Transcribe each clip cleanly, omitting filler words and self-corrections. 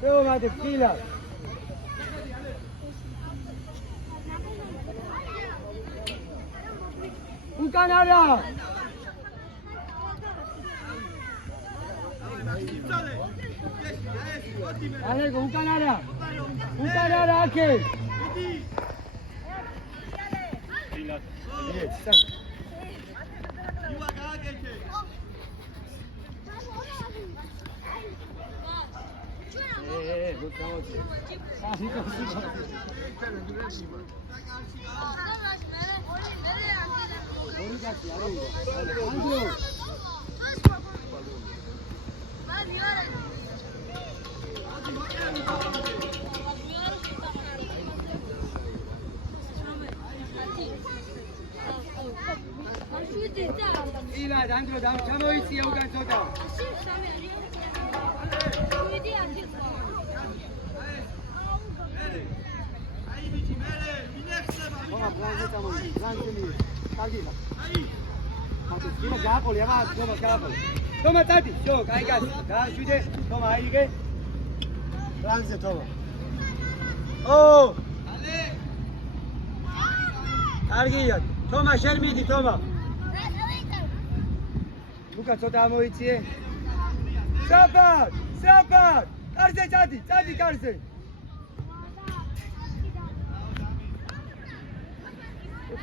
Toma, tequila. Un canara. Alejo, un canara. Un canara aquí. Ila, Andro, čamovici je ugan soda. Toma, planze tamo, planze mi. Tagila. Toma, gapoli, avanti, toma, gapoli. Toma, tati, yo, kai gas. Gas, šude, toma, ajde. Planze, toma. Oh! Argija, toma, šermidi, toma. Luka, co tamo idzie? Sapat! Sapat! Karse, tati, tati, karse.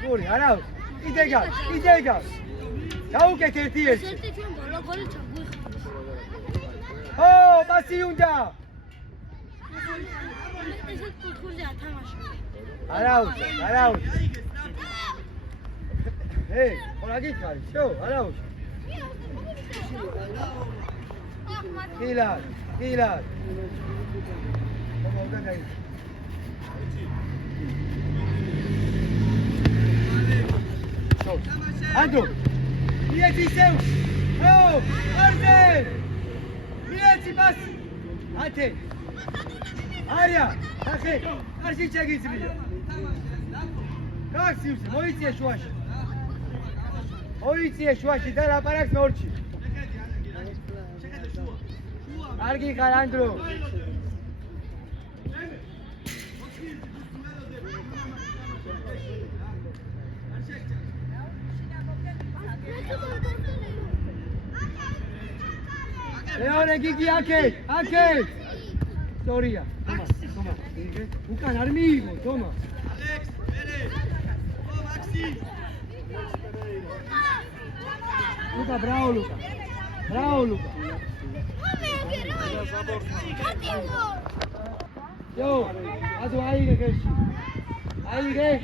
Kuri, arau. Ide gas, ide gas. Kauke kerti este. Oh, basi unda. Arau, arau. Hey, ola gitmari. Show, arau. Kilar, kilar. Como udan ahí. Andro, mieci seu. Oh, Arden. Mieci bas. Ate. Arya, takhe. Arsi çekilsin. Kaksius, moiție șoași. Moiție șoași, dar aparax me orice. Argi Calandro. Leone Gigi Ake, Ake. Soria. Toma, toma. Bukan armigo, toma. Alex, Mele. Oh, Maxi. Luca, bravo Luca. Bravo Luca. Yo, hadi aire geçti. Aire.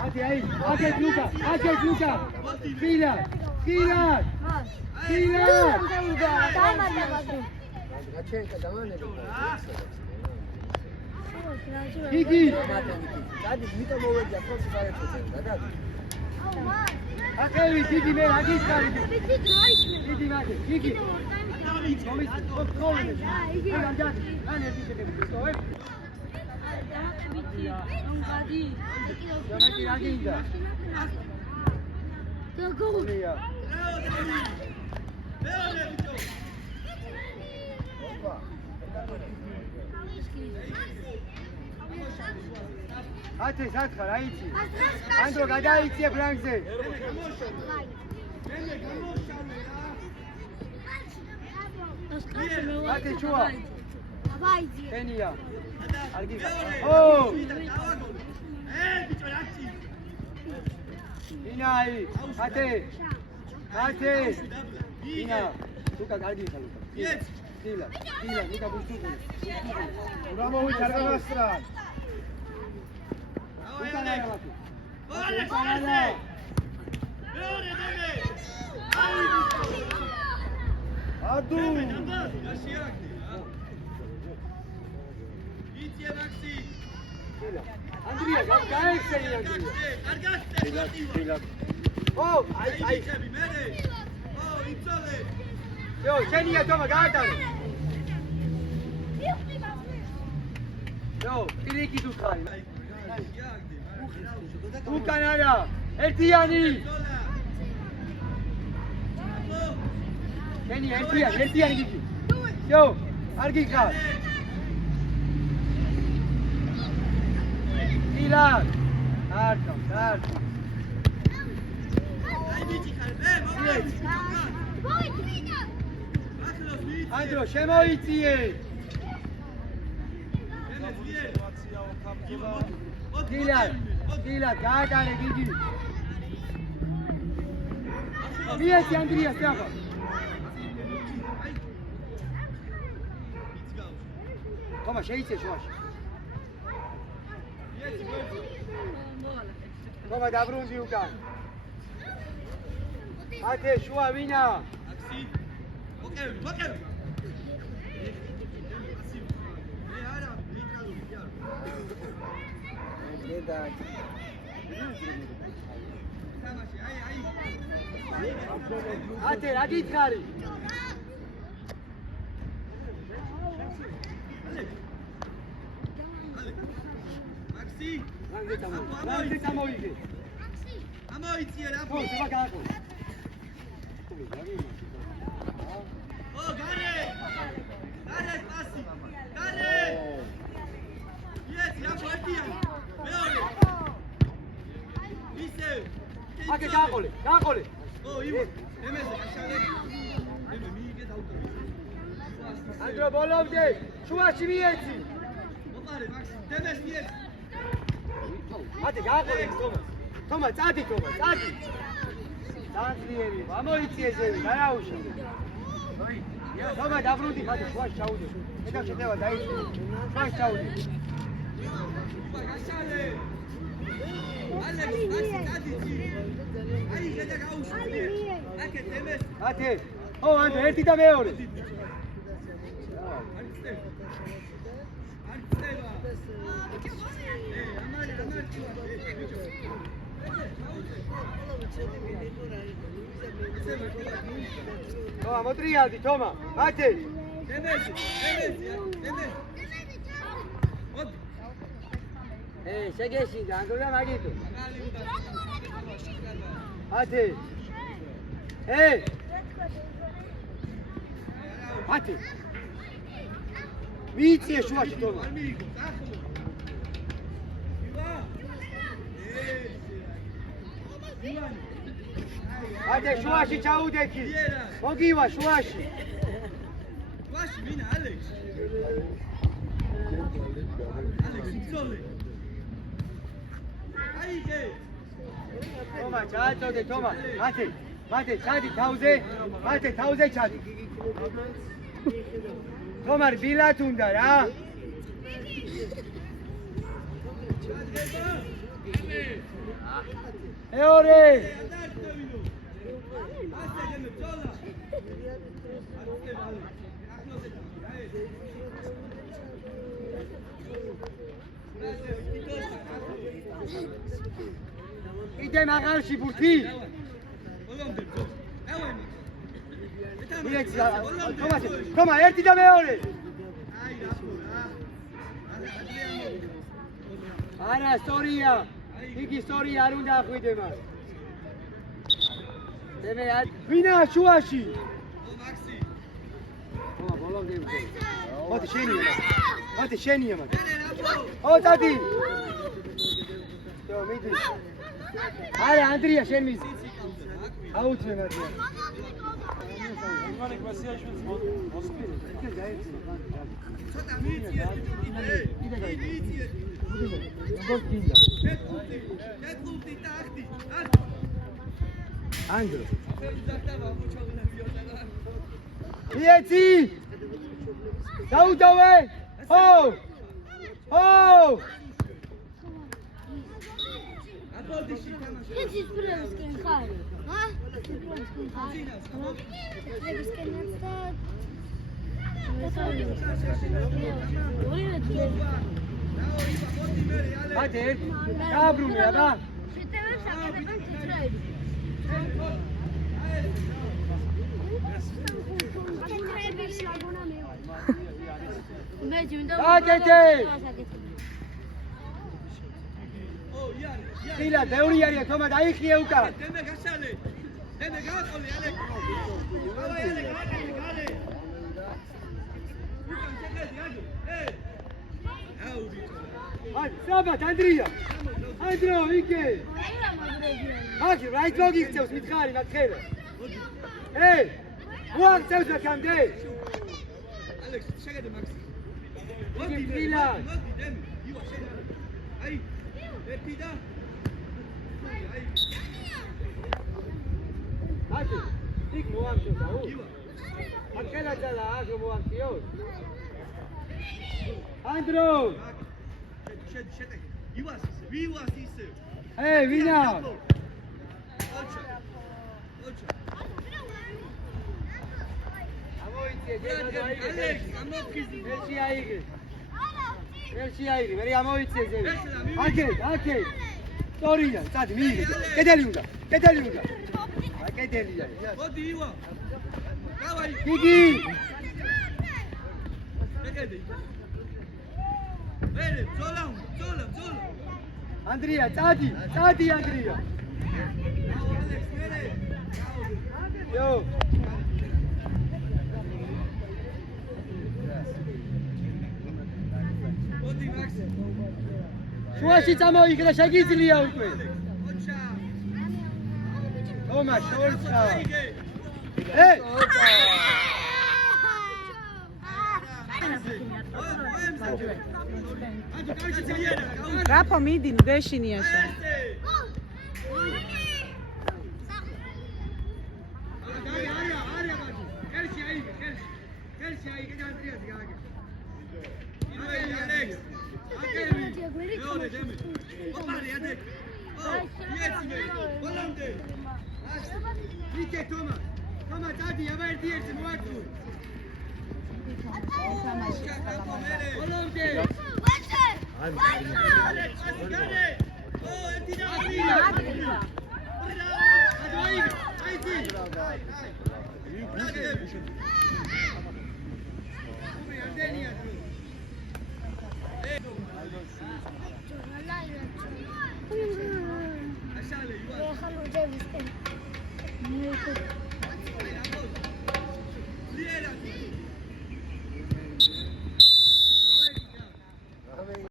Hadi aire. Aket Luka, Aket Luka. Filar, filar. Filar. Gigi. Akeli, Gigi mer, Gigi kari. Gigi mate, Gigi. Hadi satkar, aici. Andro, gada aici e planze. Hadi çuva. Kenya. Argisa. Oh! Ina aí. Hadi. Hadi. Ina. Luka argisa Luka. Kila. Kila, Luka bustu. Uramo hu charganastra. Luka nara bak. Luka nara. Adu. Idźcie Maxi. Andrea, gayet seni Andrea. Relax. Oh, ay. Mele. Oh, itzole. Yo, seni ya toma gayet. Yo, iliki tutkay. Luka nara. Eltiyani. Kenya, Eltiyani gidi. Yo, კარგი ხარ. ილან. არტო. ანდრო შემოიწიე. დილა, გააკარე გიგი. მიეცი ანდრიას ახლა. ხომა შეიცე შუაში. ხომა დაბრუნდი უკან. ათე შუა ვინა? აქსი. ოკეი. ათე რა გითხარი? აქსი. რანგი წამოიგე. ამოიწია რა. ხო, შევა გააკო. გარე პასი. გარე. იეს, რა პარტია. მეორე. ისე. აკე გააყოლე. იმო. ემეზე გაშალე. ემე მიიგე დაუტოვე. ანდრო ბოლომდე, შუაში მიეცი. მოყარე მაქსი, დემეს მიეცი. ათე გააყოლე თომა, წადი. ძანძლიერი, ამოიწიე ზევი, დარაუშა. თომა დაბრუნდი, ხათი შუაში ჩაუდე. ეკა შეტევა დაიწყო. შუაში ჩაუდე. გაშალე. ალექს, წადი. აი, შედა გაუშვი. აკე დემეს. ათე. ო, ანდრე, ერთი და მეორე. თომა, მოტრიალდი, თომა. ათე. დემეს. შეგეშინდა, ანდრია მაგითო. ათე. ათე. მიიწიე შუაში თომა. ათე შუაში ჩაუდექი. მოგივა შუაში. შუაში მინა ალექს. იცოლე. აიგე. თომა ჩააწოდე თომა. ათე ჩადი თავზე. ათე თავზე ჩადი. თომა ბილათ უნდა რა. მეორე. იდე მაღალში ბურთი. თომა ერთი და მეორე. არა, სწორია. იგი სწორია, არ უნდა ახვიდე მას. დემე ვინა შუაში. მაქსი. თომა ბოლომდე უკვე. მოდი შენია მაგ. გარე რაბო. ო დადი. დო მიდი. არა ანდრია შენ მიდი. აუწმე მაგია. მანე კვასიაშვილს მოსპირე. ცოტა მიიწიე. მიიწიე. გოსტინდა. კეთულდი ტახტი. ანდრო. ზახტავა მოჩოღნა ბიოტალა. იეცი. დაუდავე. ო! ატოდიში თამაში. ის პრინცკენ ხარ? ჰა? პრინცკენ ხარ? პრინცკენ და ათე დაბრუნე აბა. შეტევებს აკეთებენ თეთრაები. თეთრაები შეგონა მე ჯუნდა აკეთე. ო იარე. დილა ბევრი არია თომა დაიხიე უკან. დემე გაშალე. დემე გააყოლე ალეკ. ალა ალეკ გააყოლე. აი, საბათ, ანდრია. ანდრო, იგე. მაგი, რაიც მოგიქცევს, მითხარი, ნათხერე. ეი, მოაქცევს აქამდე. ალექს, შეგედე მაგს. იგი მდილა. აი, ერთი და აი, აკი, იქ მოამჩევს, აუ. აკელა ძალა, აქ მოამჩიოს. ანდრო. შეტე. ივას ისე, ვივას ისე. ეი, ვინა? ოჩა. ოჩა. ამოიწიე, ალექს, ამოფხიზი. ელში აიღე. ელში აიღე, მე ამოიწიე ზევი. აკე, აკე. სწორია, წადი, მიიღე. კედელი უნდა, კედელი უნდა. აი, კედელია. მოდი ივა. გავაი. გიგი. შეგედე. ვერე, ძოლა უნდა, ძოლა. ანდრია, წადი, წადი ანდრია. ალექს, ვერე. იო. მოდი მაგს. შუაში წამოიღე და შეგიძლია უკვე. ოჩა. თომა, შორსა. აიგე. ეი! რაფა მიდინ დეშინიაში Lie